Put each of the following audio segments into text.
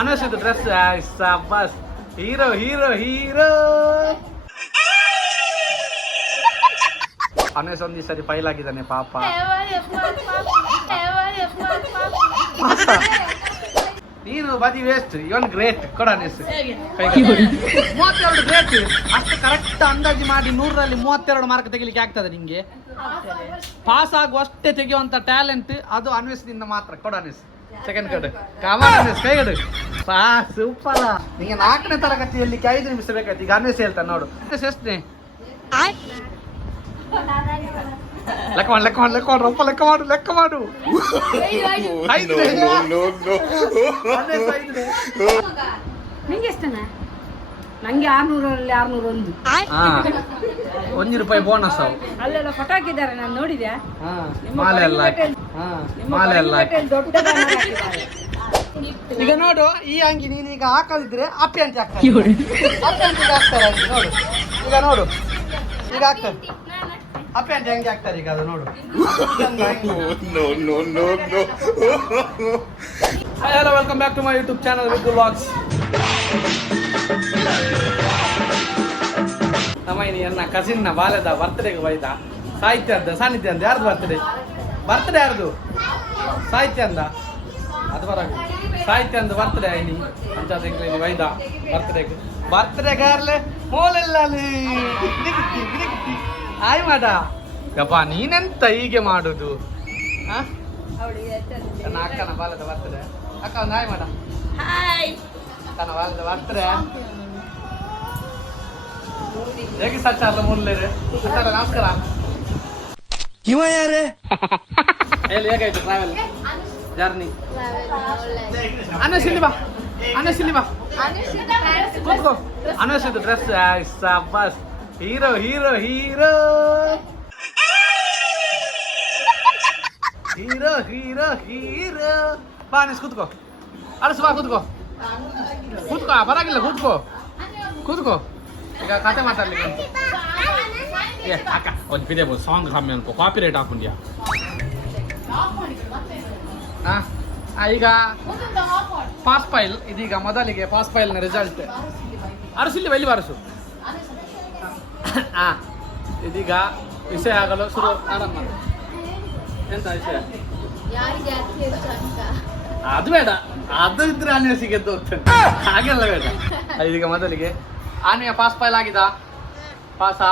ಅನಸಿದ್ದು dress ಬಸ್ hero hero hero Anas ಒಂದ್ ಸರಿ ಫೈಲ್ ಆಗಿದ್ದಾನೆ ಪಾಪ. ನೀನು ಬದಿ ವೇಸ್ಟ್, ಇವನ್ ಗ್ರೇಟ್ ಕೊಡ ಅನಸ್. 32 ಗ್ರೇಟ್. ಅಷ್ಟು ಕರೆಕ್ಟ್ ಅಂದಾಜು ಮಾಡಿ 100ರಲ್ಲಿ 32 ಮಾರ್ಕ್ ತೆಗಿಲಿಕ್ಕೆ ಆಗ್ತದೆ ನಿಂಗೆ? ಪಾಸ್ ಆಗುವಷ್ಟೇ ತೆಗೆಯುವಂತ ಟ್ಯಾಲೆಂಟ್ ಅದು ಅನ್ವೇಷದಿಂದ ಮಾತ್ರ. ಕೊಡ ಅನಸ್ ಸೆಕೆಂಡ್ ಕಡೆ ಕೈಗಡೆ ಸೂಪರ್. ನಿಂಗೆ 4ನೇ ತರಗತಿಯಲ್ಲಿ 5 ನಿಮಿಷ ಬೇಕಾಯ್ತು. ಈಗ ಅನ್ವೇಷ ಹೇಳ್ತಾನೆ ನೋಡು. ಎಷ್ಟನೇ ಲೆಕ್ಕ ಮಾಡು ಲೆಕ್ಕ ಮಾಡು ಲೆಕ್ಕ ಮಾಡು ರೊಪ್ಪ ಲೆಕ್ಕ ಮಾಡು ಲೆಕ್ಕ ಮಾಡು. ನಿಂಗೆ ಎಷ್ಟನ? ನಂಗೆ 600ರಲ್ಲಿ 601. 1 ರೂಪಾಯಿ ಬೋನಸ್. ಅವು ಅಲ್ಲೆಲ್ಲ ಫೋಟೋ ಹಾಕಿದ್ದಾರೆ, ನಾನು ನೋಡಿದ್ಯಾ? ಮಾಲೆ ಎಲ್ಲ ಮಾಲೆ ಎಲ್ಲ. ಈಗ ನೋಡು, ಈ ಅಂಗಿ ನೀನು ಈಗ ಹಾಕದಿದ್ರೆ ಅಪ್ಪಿ ಅಂಟಿ ಹಾಕ್ತಾರೆ. ಅಪ್ಪಿ ಅಂಟಿ ಹಾಕ್ತಾರೆ ನೋಡು. ಈಗ ನೋಡು, ಈಗ ಹಾಕ್ತಾರೆ ಅಪ್ಪಿ ಅಂಟಿ ಹಂಗೆ ಹಾಕ್ತಾರೆ. ಈಗ ಅದು ನೋಡು. Hello, welcome back to my YouTube channel with vlogs. ನಮ್ಮ ನನ್ನ ಕಸಿನ್ನ ಬಾಲ್ಯದ ಬರ್ತ್ಡೇಗೆ ಬೈದ. ಸಾಹಿತ್ಯ ಅಂದ ಸಾನ್ನಿಧ್ಯ ಅಂದ. ಯಾರ್ದು ಬರ್ತ್ಡೇ ಯಾರ್ದು? ಸಾಹಿತ್ಯ ಅಂದ. ಅದು ಬರ ಸಾಹಿತ್ಯ ಅಂದ ಬರ್ತ್ಡೇ ಐನಿ ಪಂಚಾಯತ್ ಎಂಕ್ಲೈನಿ ವೈದ ಬರ್ತ್ಡೇಗೆ ಯಾರ್ಲೆ ಮೋಲೆಲ್ಲ ಆಯ್ ಮಾಡ ಗಪ್ಪ. ನೀನೆಂತ ಹೀಗೆ ಮಾಡುದು? ನನ್ನ ಅಕ್ಕನ ಬಾಲ್ಯದ ಬರ್ತ್ಡೇ. ಅಕ್ಕ ಒಂದು ಆಯ್ ಮಾಡ. ಅಕ್ಕನ ಬಾಲ್ಯದ ಬರ್ತ್ಡೇ ಹೇಗೆ ಸಚ್ಚ ಅಲ್ಲ ಮುಲ್ಲೇರೆ. ನಮಸ್ಕಾರ. ಇವ ಯಾರೇ? ಹೇಳಿ, ಹೇಗಾಯ್ತು ಟ್ರಾವೆಲ್ ಜರ್ನಿ? ಅನಸಿಲ್ಲಿ ಬಾ, ಅನಸಿಲ್ಲಿ ಬಾ, ಕೂತ್ಕೋ. ಅನಸಿದ್ದು ಡ್ರೆಸ್ ಬಸ್ hero hero hero hero hero hero. ಬಾ ಅನಸ್ ಕೂತ್ಕೋ. ಅನಸ್ ಬಾ ಕೂತ್ಕೋ. ಕೂತ್ಕೋ, ಪರವಾಗಿಲ್ಲ ಕೂತ್ಕೋ ಕೂತ್ಕೋ. ಈಗ ಕತೆ ಮಾತಾಡ್ಲಿಕ್ಕೆ ಉಂಟು. ಅಕ್ಕ ಒಂದು ಪಿದೆ ಸಾಂಗ್ ಕಮ್ಮಿ ಅನ್ಕೋ, ಕಾಪಿ ರೇಟ್ ಹಾಕೊಂಡ್ಯಾ? ಈಗ ಪಾಸ್ ಫೈಲ್ ಇದೀಗ ಮೊದಲಿಗೆ ಪಾಸ್ ಫೈಲ್ನ ರಿಸಲ್ಟ್ ಅರಸಿಲ್ಲಿ ಬೈಲಿ ಬಾರಸು. ಇದೀಗ ವಿಷಯ ಆಗಲು ಶುರು. ಆರಂಭ ಎಂತ ವಿಷಯ? ಅದು ಬೇಡ, ಅದು ಇದ್ರೆ ಆನೆ ಗೆದ್ದು ಹೋಗ್ತೇನೆ, ಹಾಗೆಲ್ಲ ಬೇಡ. ಇದೀಗ ಮೊದಲಿಗೆ ಆನೆಯ ಪಾಸ್ ಫೈಲ್ ಆಗಿದ. ಪಾಸಾ?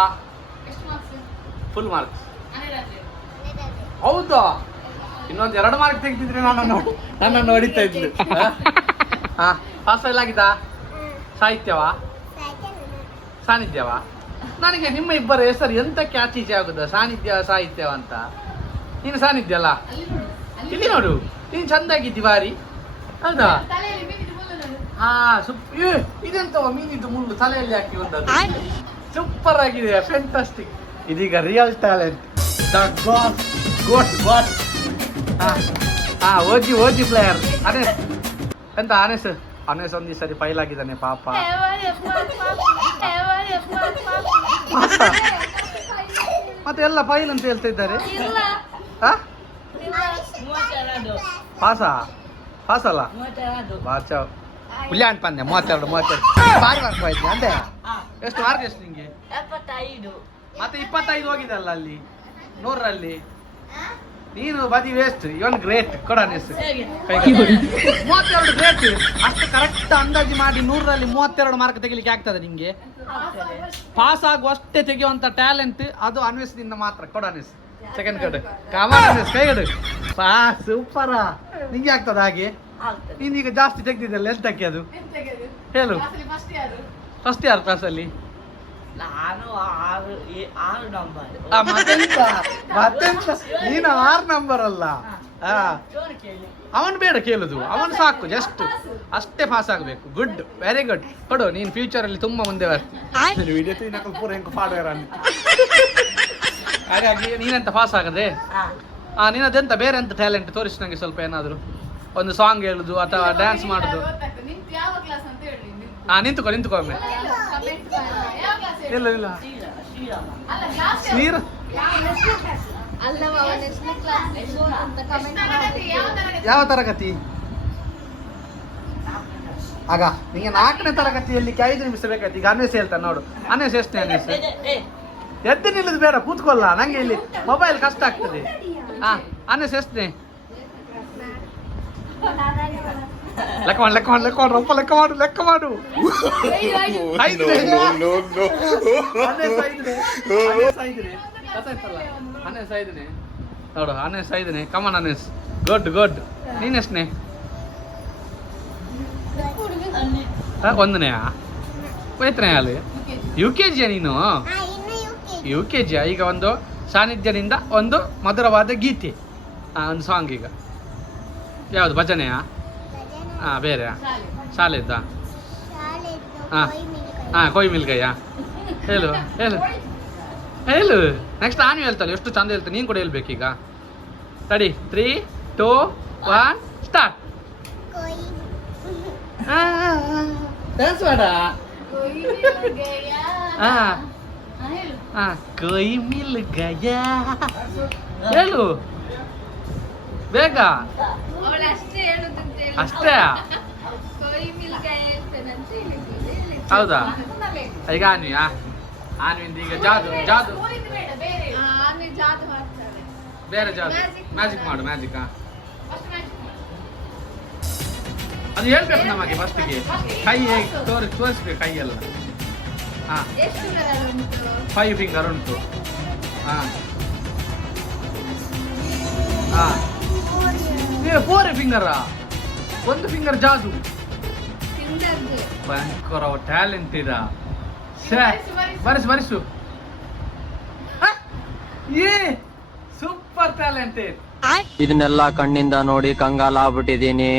Full marks. ಹೌದಾ? ಇನ್ನೊಂದು 2 ಮಾರ್ಕ್ ತೆಗೆದಿದ್ರೆ ನನ್ನನ್ನು ಹೊಡಿತಾ ಇದ್ಲು. ಪಾಸ್ ಫೈಲ್ ಆಗಿದ. ಸಾಹಿತ್ಯವಾ ಸಾನ್ನಿಧ್ಯವಾ? ನನಗೆ ನಿಮ್ಮ ಇಬ್ಬರ ಹೆಸರು ಎಂತಕ್ಕೆ ಆಚೀಚೆ ಆಗುದ? ಸಾನ್ನಿಧ್ಯ ಸಾಹಿತ್ಯವ ಅಂತ. ನೀನು ಸಾನ್ನಿಧ್ಯ ಅಲ್ಲ? ಇಲ್ಲಿ ನೋಡು, ನೀನು ಚಂದಾಗಿದ್ದಿ ಬಾರಿ. ಹೌದಾ? ಇದೆಂತವ ಮೀನಿದ್ದು ಮುಳ್ಳು ತಲೆಯಲ್ಲಿ ಹಾಕಿ ಬಂದದ್ದು. ಸೂಪರ್ ಆಗಿದೆ, ಫ್ಯಾಂಟಾಸ್ಟಿಕ್. ಇದೀಗ real talent, the goat got. OG player Anees. ಎಂತ ಅನೇಸ್? ಅನೇಸ್ ಒಂದ್ ಸರಿ ಫೈಲ್ ಆಗಿದ್ದಾನೆ ಪಾಪ. ಮತ್ತೆ ಎಲ್ಲ ಫೈಲ್ ಅಂತ ಹೇಳ್ತಾ ಇದ್ದಾರೆ. ಪಾಸಾ? ಪಾಸ್ ಅಲ್ಲ ಬಾಚಾವ್ ಹುಲ್ಯ ಅಂತ ಬಂದೆ. 32 ಬಾರಿ ಮಾರ್ಕ್ ಹೋಯ್ತು ಅಂದೆ. ಎಷ್ಟು ಮಾರ್ಕ್? ಎಷ್ಟು ನಿಂಗೆ? 75. ಮತ್ತೆ 25 ಹೋಗಿದಲ್ಲ ಅಲ್ಲಿ 100ರಲ್ಲಿ. ನೀನು ಬದಿ ವೇಸ್ಟ್, ಇವನ್ ಗ್ರೇಟ್. ಕೊಡ ಅನಸ್. 32 ಗ್ರೇಟ್. ಅಷ್ಟು ಕರೆಕ್ಟ್ ಅಂದಾಜು ಮಾಡಿ 100ರಲ್ಲಿ 32 ಮಾರ್ಕ್ ತೆಗಿಲಿಕ್ಕೆ ಆಗ್ತದೆ ನಿಂಗೆ? ಪಾಸ್ ಆಗುವಷ್ಟೇ ತೆಗೆಯುವಂತ ಟ್ಯಾಲೆಂಟ್ ಅದು ಅನ್ವೇಷದಿಂದ ಮಾತ್ರ. ಕೊಡ ಅನಸ್ ಸೆಕೆಂಡ್ ಕಡೆ ಕೈಗಡೆ ಸೂಪರ. ನಿಂಗೆ ಆಗ್ತದ ಹಾಗೆ? ನೀನೀಗ ಜಾಸ್ತಿ ತೆಗ್ದಿದ್ದಲ್ಲ, ಎಂತಕ್ಕೆ ಅದು ಹೇಳು? ಫಸ್ಟ್ ಯಾರು ಕ್ಲಾಸಲ್ಲಿ? ಮತ್ತೆಂತ ನೀನು 6 ನಂಬರ್ ಅಲ್ಲ. ಅವನು ಬೇಡ ಕೇಳುದು, ಅವನು ಸಾಕು, ಜಸ್ಟ್ ಅಷ್ಟೇ ಪಾಸ್ ಆಗಬೇಕು. Good, very good. ಕೊಡು, ನೀನು ಫ್ಯೂಚರ್ ಅಲ್ಲಿ ತುಂಬಾ ಮುಂದೆ ಬರ್ತೀನಿ. ವಿಡಿಯೋ ಪೂರ ಹೆಂಗೆ ಪಾಡ್ವೇರ ಹಾಗಾಗಿ ನೀನೆಂತ ಪಾಸ್ ಆಗದೆ? ನೀನದೆಂತ ಬೇರೆ ಎಂತ ಟ್ಯಾಲೆಂಟ್ ತೋರಿಸಿ ನಂಗೆ ಸ್ವಲ್ಪ. ಏನಾದ್ರು ಒಂದು ಸಾಂಗ್ ಹೇಳುದು ಅಥವಾ ಡ್ಯಾನ್ಸ್ ಮಾಡುದು. ನಿಂತುಕೋ ಒಮ್ಮೆ. ಇಲ್ಲ ಇಲ್ಲ ನೀರು ಯಾವ ತರಗತಿ? ಆಗ ನಿಂಗೆ 4ನೇ ತರಗತಿಯಲ್ಲಿ 5 ನಿಮಿಷ ಬೇಕಾಯ್ತು. ಈಗ ಅನ್ವೇಷ ಹೇಳ್ತಾನೆ ನೋಡು. ಅನ್ವೇಷ ಎಷ್ಟನೇ ಅನ್ವೇಷ? ಎದ್ದು ನಿಲ್ಲದು ಬೇಡ, ಕೂತ್ಕೊಳ್ಳ, ನಂಗೆ ಇಲ್ಲಿ ಮೊಬೈಲ್ ಕಷ್ಟ ಆಗ್ತದೆ. ಹಾ, ಅನ್ವೇಷ ಎಷ್ಟನೇ? ಲೆಕ್ಕ ಮಾಡು ರೊಪ್ಪ ಲೆಕ್ಕ ಮಾಡು. 5ನೇ. ಅನ್ವೇಷ 5ನೇ ನೋಡು. ಅನ್ವೇಷ 5ನೇ. Come on Anvesh, good. ನೀನ್ ಎಷ್ಟನೇ? 1ನೇ. ಎತ್ತನೇ ಅಲ್ಲಿ UKG ನೀನು? UKG. ಈಗ ಒಂದು ಸಾನ್ನಿಧ್ಯದಿಂದ ಒಂದು ಮಧುರವಾದ ಗೀತೆ, ಒಂದು ಸಾಂಗ್. ಈಗ ಯಾವುದು? ಭಜನೆಯಾ? ಬೇರೆ ಶಾಲೆದ್ದ? ಕೊಯ್ ಮಿಲ್ಗಯ್ಯ. ಹೇಳು. ನೆಕ್ಸ್ಟ್ ನಾನು ಹೇಳ್ತಾಳೆ, ಎಷ್ಟು ಚಂದ ಹೇಳ್ತಾನೆ, ನೀನು ಕೂಡ ಹೇಳ್ಬೇಕೀಗ. ತಡಿ, 3, 2, 1 ಸ್ಟಾರ್ಟ್. ಡ್ಯಾನ್ಸ್ ಮಾಡ. ಕೊಯ್ ಮಿಲ್ ಗಯಾ. ಹೇಳು ಬೇಗ. ಅಷ್ಟೇ? ಹೌದಾ? ಈಗ ಆನ್ವಿಂದ ಈಗ ಜಾದು ಬೇರೆ ಜಾದು ಮ್ಯಾಜಿಕ್ ಮಾಡು. ಮ್ಯಾಜಿಕ್ ಅದು ಹೇಳ್ಬೇಕು ನಮಗೆ ಫಸ್ಟಿಗೆ. ಕೈ ತೋರಿಸ್ಬೇಕು ಕೈಯೆಲ್ಲ. 5 ಫಿಂಗರ್ ಉಂಟು. 4 ಫಿಂಗರಾ? 1 ಫಿಂಗರ್ ಜಾದು. ಭಯಂಕರ ಟ್ಯಾಲೆಂಟ್ ಇದ. ಬರಿಸು. Super talented. ಇದನ್ನೆಲ್ಲ ಕಣ್ಣಿಂದ ನೋಡಿ ಕಂಗಾಲಾಗ್ಬಿಟ್ಟಿದೀನಿ.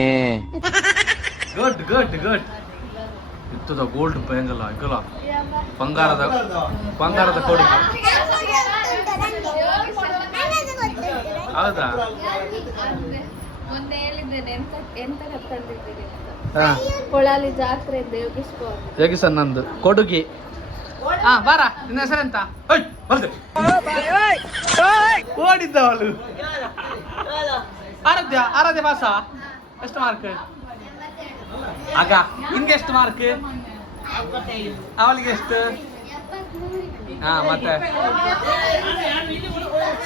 ಗುಡ್. ಇತ್ತದ ಗೋಲ್ಡ್ ಪೆಂಗಲ್ಲ ಆಗಲ್ಲ. ಬಂಗಾರದ ಕೊಡುಗೆ. ಹೌದಾ? ಯೋಗಿಸನ್ ನಂದು ಕೊಡುಗೆ. ಬಾರ, ನಿನ್ನ ಹೆಸರೆಂತ? ಓಡಿದ್ದ ಅವಳು. ಆರಾಧ್ಯ ಭಾಷ ಎಷ್ಟು ಮಾರ್ಕ್? ಆಗ ನಿಂಗೆ ಎಷ್ಟು ಮಾರ್ಕ್? ಅವಳಿಗೆ ಎಷ್ಟು? ಮತ್ತೆ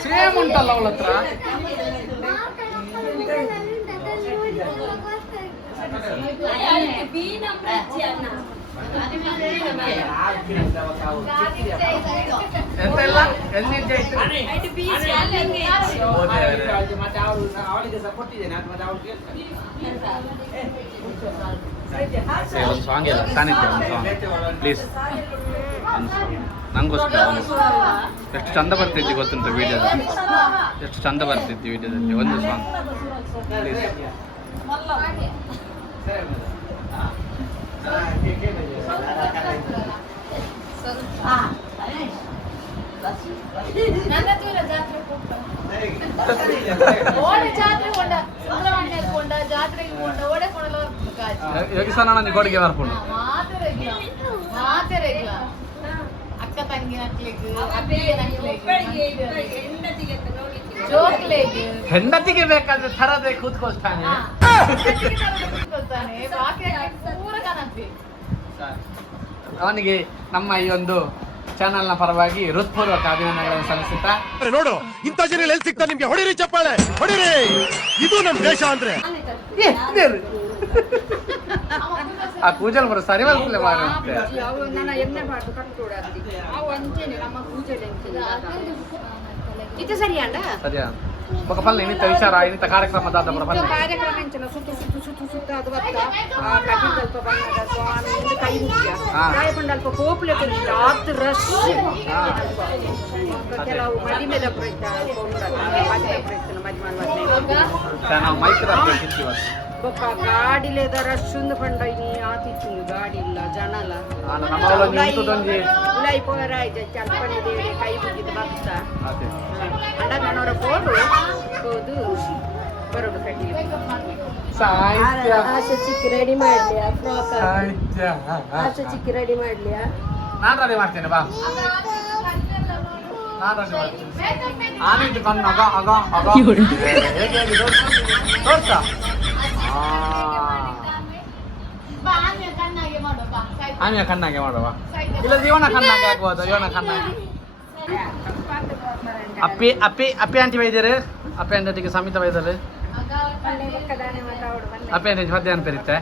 ಸೇಮ್ ಉಂಟಲ್ಲ ಅವಳ ಹತ್ರ. ಎಂತ ಇಲ್ಲ ಒಂದು ಸಾಂಗ್ ಇಲ್ಲ ಸಾನ್ನಿಧ್ಯ, ಒಂದು ಸಾಂಗ್ ಪ್ಲೀಸ್. ನಂಗೋಸ್ಕರ ಎಷ್ಟು ಚಂದ ಬರ್ತಿದ್ದಿ ಗೊತ್ತುಂಟು ವಿಡಿಯೋದಲ್ಲಿ, ಎಷ್ಟು ಚಂದ ಬರ್ತಿದ್ದಿ ವಿಡಿಯೋದಲ್ಲಿ. ಒಂದು ಸಾಂಗ್ ಪ್ಲೀಸ್. ಯೋಗಿಸನ ಕೊಡುಗೆ ಬರ್ಕೊಂಡು ಅಕ್ಕ ತಂಗಿ ಹೆಂಡತಿಗೆ ಬೇಕಾದ್ರೆ ಥರದೇ ಕೂತ್ಕೊಳ್ತಾನೆ. ಅವನಿಗೆ ನಮ್ಮ ಈ ಒಂದು ಚಾನೆಲ್ ನ ಪರವಾಗಿ ಹೃತ್ಪೂರ್ವಕ ಅಭಿನಂದನೆಗಳನ್ನು ಸಲ್ಲಿಸುತ್ತಾ, ನೋಡು ಇಂಥ ಜನ ಎಲ್ಲಿ ಸಿಗ್ತಾ ನಿಮ್ಗೆ, ಹೊಡಿರಿ ಚಪ್ಪಾಳೆ ಹೊಡಿರಿ, ಇದು ನಮ್ ದೇಶ ಅಂದ್ರೆ. ಆ ಪೂಜಲ್ ಬರೋ ಸರಿ ಬರ್ತಲೇ ಮಾಡುತ್ತೆ. ನನ್ನ ಎಣ್ಣೆ ಬಾಟು ಕಟ್ಟೋಡಾದಿ ಅವು ಅಂಚೆನೆ ನಮ್ಮ ಪೂಜೆಲೆ ಇದು ಸರಿಯಾಡ ಸರಿಯಾ ఒక పల్లె ఇంత విచార ఇంత కార్యక్రమ దాదా పల్లె ಕಾರ್ಯಕ್ರಮ ಇಂಚನ ಸುತ್ತು ಅದು ಬತ್ತ ಆ ಕಟ್ಟಿದಲ್ಪ ಬಂದ ಸ್ವಾಮಿ ಇಂದ ಕೈ ಮುಖ್ಯ ರಾಯಕೊಂಡಲ್ಪ ಕೋಪ್ಲೆ ಕೊಡಿದ ಆತ್ ರಶ್ ಕೆಲವು ಮದಿಮೆದ ಪ್ರಯತ್ನ ಮದಿಮೆದ ಪ್ರಯತ್ನ ಮದಿಮಾನ ನಾವು ಮೈಕ್ರ ಪ್ರಯತ್ನ ಬೊಕ್ಕ ಗಾಡಿ ಲೇದ ರಶ್ ಒಂದು ಪಂಡ ಇನಿ ಆತಿತ್ತು ಗಾಡಿ ಇಲ್ಲ ಜನಲ ನಮ್ಮವಳ ನಿಂತುದಂಗಿ ಉಲೈ ಪೋರಾಯ್ತು ಚಲ್ಪನೆ ದೇವಿ ಕೈ ಮುಗಿದು ಭಕ್ತ ಅಂಡ ಕಣವರ ಪೋಡು ಹೋದು ಬರೋದು ಕಟ್ಟಿ ಸಾಹಿತ್ಯ ಆಶೆ ಚಿಕ್ಕ ರೆಡಿ ಮಾಡ್ಲಿಯಾ ಫ್ರಾಕ್ ಸಾಹಿತ್ಯ ಆಶೆ ಚಿಕ್ಕ ರೆಡಿ ಮಾಡ್ಲಿಯಾ ನಾನು ರೆಡಿ ಮಾಡ್ತೇನೆ ಬಾ ನಾನು ರೆಡಿ ಮಾಡ್ತೇನೆ ಆನಿದ್ದು ಕಣ್ಣು ಅಗ ಅಗ ಅಗ ಹೇಗೆ ತೋರ್ಸ ಕಣ್ಣಾಗೆ ಮಾಡುವ ಬಾ. ಸಾಯ್ತು. ಆನೆಯ ಕಣ್ಣಾಗೆ ಮಾಡುವ ಇಲ್ಲ ಇವನ ಕಣ್ಣಾಗೆ ಆಗ್ಬೋದು ಇವನ ಕಣ್ಣಾಗೆ ಅಪ್ಪಿ ಅಪ್ಪಿ ಅಪ್ಪಿ ಆಂಟಿ ವೈದ್ಯರು ಅಪ್ಪಿ ಆಂಟಿಗೆ ಸಮಿತ ವೈದ್ಯರು ಅಪ್ಪಿ ಆಂಟಿ ಮಧ್ಯಾಹ್ನ ಪೇರಿತ್ತೆ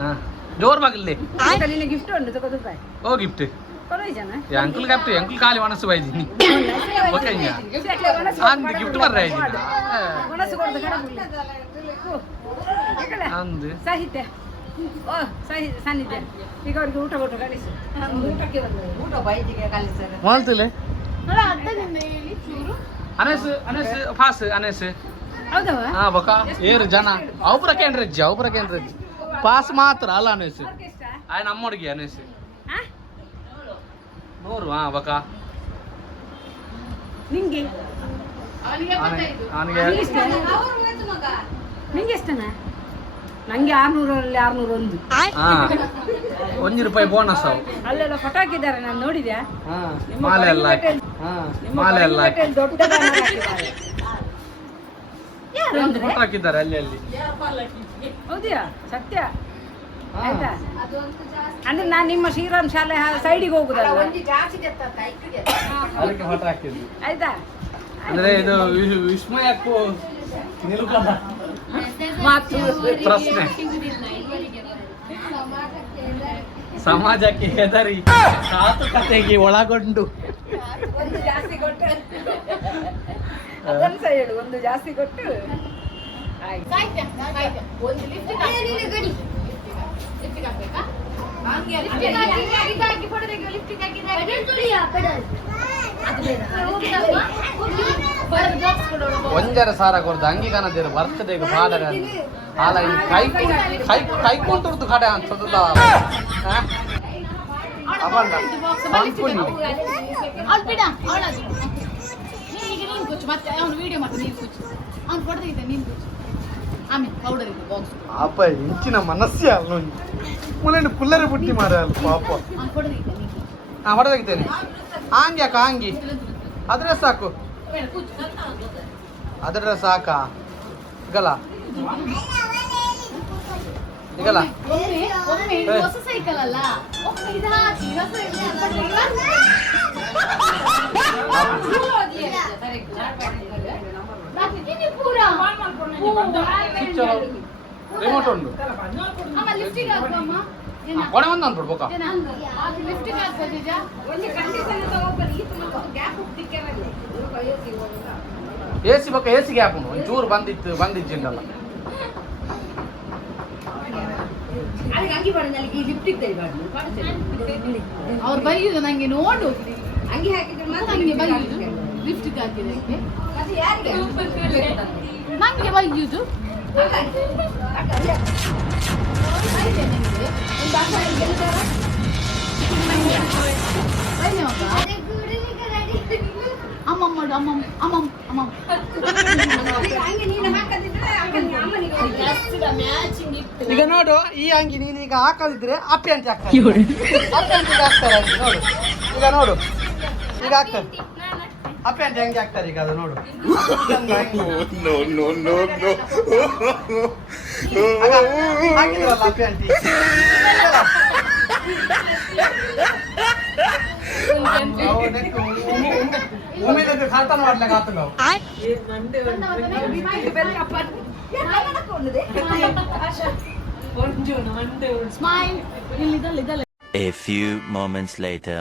ಹಾಂ ಜೋರ್ ಬಾಗಿಲ್ಲಿ ಗಿಫ್ಟ್ ಉಂಟು ತಗೋದು ಓ ಗಿಫ್ಟ್ ಅಂಕಲ್ ಗಿಫ್ಟ್ ಅಂಕಲ್ ಖಾಲಿ ಮನಸ್ಸು ಬೈದಿನಿ ಓಕೆ ಹಿಂಗ ಅಂದ್ ಗಿಫ್ಟ್ ಬರ್ರೆ ಅಂದ್ ಸಾಹಿತ್ಯ ಓ ಸಾನ್ನಿಧ್ಯ ಈಗ ಅವ್ರಿಗೆ ಊಟ ಕೊಟ್ಟು ಕಳಿಸು ಊಟಕ್ಕೆ ಊಟ ಬೈದಿಗೆ ಕಳಿಸ್ತಾರೆ ಮಾಡ್ತಿಲ್ಲ ನೋಡ ಅಡ್ಡದಿಂದ ಹೇಳಿ ಚೂರು. ಅನೇಸ್ ಅನೇಸ್ ಫಾಸ್ ಅನೇಸ್ ಹೌದವ ಹಾ ಬಕ ಏರು ಜನ ಅವ್ರ ಕೇಂದ್ರಜ್ಜಿ ಪಾಸ್ ಮಾತ್ರ ಅಲ್ಲ ಅನೇಸ್ ಆಯ್ ನಮ್ಮ ಹುಡುಗಿ ಅನೇಸ್ ನೋರು ಹಾ ಬಕ ನಿಂಗೆ ಅವನಿಗೆ ಗೊತ್ತಾಯ್ತು. ಅವನಿಗೆ ನಿಂಗೆ ಎಷ್ಟನ ನಂಗೆ 600ರಲ್ಲಿ 601 ಹಾ ₹1 ಬೋನಸ್ ಅವು ಅಲ್ಲೆಲ್ಲ ಫೋಟೋ ಹಾಕಿದ್ದಾರೆ ನಾನು ನೋಡಿದ್ಯಾ ಹಾ ನಿಮ್ಮ ಮಾಲೆ ಎಲ್ಲ ಬಳಿ ಹಾ ನಿಮ್ಮ ಮಾಲೆ ಎಲ್ಲ ಬಳಿ ದೊಡ್ಡ ಬ್ಯಾನರ್ ಹಾಕಿದ್ದಾರೆ. ಯಾರು ಅಂದ್ರೆ ಫೋಟೋ ಹಾಕಿದ್ದಾರೆ ಅಲ್ಲಿ ಅಲ್ಲಿ ಹೌದ್ಯಾ ಸತ್ಯ ಹಾ. ಆಯ್ತಾ ಅಂದ್ರೆ ನಾನು ನಿಮ್ಮ ಶ್ರೀರಾಮ್ ಶಾಲೆ ಸೈಡಿಗೆ ಹೋಗುದಲ್ಲ ಅದಕ್ಕೆ ಫೋಟೋ ಹಾಕಿದ್ವಿ ಆಯ್ತಾ ಅಂದ್ರೆ ಇದು ವಿಸ್ಮಯಕ್ಕೂ ನಿಲುಕದ ಮಾತು ಪ್ರಶ್ನೆ ಸಮಾಜಕ್ಕೆ ಹೆದರಿ ಕಥೆಗೆ ಒಳಗೊಂಡು ಒಂದು ಜಾಸ್ತಿ ಕೊಟ್ಟು ಅದನ್ನು ಸಹ ಹೇಳು ಒಂದು ಜಾಸ್ತಿ ಕೊಟ್ಟು ಆಯ್ತು ಸಾಹಿತ್ಯ ಸಾಹಿತ್ಯ ಒಂದು ಲಿಫ್ಟಿಗೆ ಹಾಕ್ಬೇಕಾ? ಲಿಫ್ಟಿಗೆ ಹಾಕಿ ಇದಾಗಿ ಫೋಟೋ ತೆಗೆಯುವ ಲಿಫ್ಟಿಗೆ ಹಾಕಿ ಒಂಜರ ಸಾರ ಕೊಡ್ದು ಅಂಗಿ ಕಾಣದಿರು ಬರ್ತದೇಗ ಪಾಡರ ಆಲ ಕೈ ಕೈ ಕೈಕೊಂಡ್ರದ್ದು ಕಡೆ ಅಂತದ್ದು ಅವಂಡ ಸಂಪುನಿ ಅವ್ಳು ಬಿಡ ಅವಳದು ಈಗ ನೀನು ಕೂಚು ಮತ್ತೆ ಅವನು ವಿಡಿಯೋ ಮತ್ತೆ ನೀನು ಕೂಚು ಅವ್ನು ಫೋಟೋ ತೆಗಿತೆ ನೀನು ಕೂಚು ಆಮೇಲೆ ಪೌಡರ್ ಇದೆ ಬಾಕ್ಸ್ ಅಪ್ಪ ಇಂಚಿನ ಮನಸ್ಸೇ ಅಲ್ಲ ಮುಳ್ಳನ್ನು ಪುಲ್ಲರೆ ಬುಟ್ಟಿ ಮಾರ ಅಲ್ಲ ಪಾಪ ಅವ್ನು ಫೋಟೋ ತೆಗಿತೆ ನೀನು ನಾ ಹೊರ ತೆಗಿತೇನೆ ಆಂಗಿ ಅಕ್ಕ ಆಂಗಿ ಅದ್ರ ಸಾಕು ಬೇಡ ಕೂಚು ಅದ್ರ ಸಾಕ ಈಗಲ್ಲ ಈಗಲ್ಲ ಒಮ್ಮೆ ಒಮ್ಮೆ ಇದು ಹೊಸ ಸೈಕಲ್ ಅಲ್ಲ ಒಮ್ಮೆ ಇದು ಹಾಕಿ ಹೊಸ ರಿಮೋಟ್ ಉಂಟು ಅಮ್ಮ ಲಿಫ್ಟಿಗೆ ಹಾಕಮ್ಮ ಕೊಡೆ ಒಂದು ಅನ್ಬಿಡು ಬೋಕ ಲಿಫ್ಟಿಗೆ ಹಾಕ್ಬೋದು ನಿಜ ಎಸಿ ಬೊಕ್ಕ ಎಸಿಗೆ ಹಾಕೊಂಡು ಒಂಚೂರು ಬಂದಿಜ್ಜಿಂಡಲ್ಲ ಅವ್ರು ಬೈಯುದು ನಂಗೆ ನೋಡು ಹಂಗೆ ಹಾಕಿದ್ರೆ ನಂಗೆ ಬೈಯುದು ಲಿಫ್ಟಿಗೆ ಹಾಕಿದಕ್ಕೆ ನಂಗೆ ಬೈಯುದು ಅಮ್ಮಮ್ಮ ಅಮ್ಮಮ್ಮ ಅಮ್ಮಮ್ಮ ಅಮ್ಮಮ್ಮ ಈಗ ನೋಡು ಈ ಅಂಗಿ ನೀನು ಈಗ ಹಾಕದಿದ್ರೆ ಅಪ್ಪೆ ಅಂಟಿ ಹಾಕ್ತಾರೆ ಅಪ್ಪೆ ಅಂಟಿಗೆ ಹಾಕ್ತಾರೆ ನೋಡು ಈಗ ನೋಡು ಈಗ ಹಾಕ್ತಾರೆ ಅಪ್ಪೆ ಅಂಟಿ ಹೆಂಗೆ ಹಾಕ್ತಾರೆ ಈಗ ಅದು ನೋಡು ಹಾಕಿದ್ರಲ್ಲ ಅಪ್ಪೆ ಅಂಟಿ ಉಮೇದ ಖಾತನ ಮಾಡ್ಲಿಕ್ಕೆ ಆತಲ್ಲ ಸ್ಮೈಲ್ ಇಲ್ಲಿ ಇದಲ್ಲ A few moments later.